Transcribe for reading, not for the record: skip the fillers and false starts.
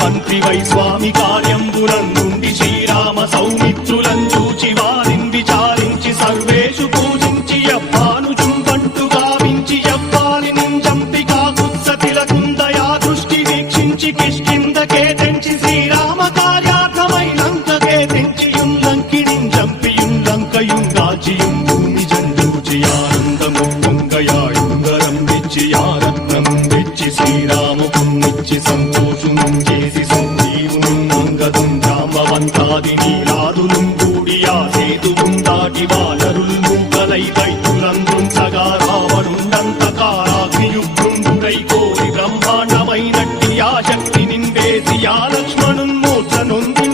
మంత్రివై స్వామి కార్యంబునందుండి శ్రీరామ సౌమిత్రులను చూచి వారిని విచారించి సర్వేషు పూజించి యవ్వాను చుంబంటు గావించి యవ్వాలి నింజంపి కాకుత్సతిలకుందయా దృష్టి వీక్షించి కిష్కిందకే తెంచి శ్రీరామ కార్యార్థమైనంతకే తెంచియుం లంకిణిం జంపియుం లంకయుం దాచియుం భూమి జంజూచి ఆనందము పొంగయాయుంగరం తెచ్చి ఆరత్నం తెచ్చి శ్రీరాముకున్నిచ్చి సంతోషునం చేసి సంజీవును అంగదుం జాంబవంతాది నీలాదులు కూడి ఆ సేతువుం దాటి వానరులు మూకలై దైత్యులందుం సగా రావణుండంతకారాగ్నియుగ్రుండుడై కోరి బ్రహ్మాండమైనట్టి ఆ శక్తి నింవేసి ఆ లక్ష్మణున్ మూర్ఛ నొంది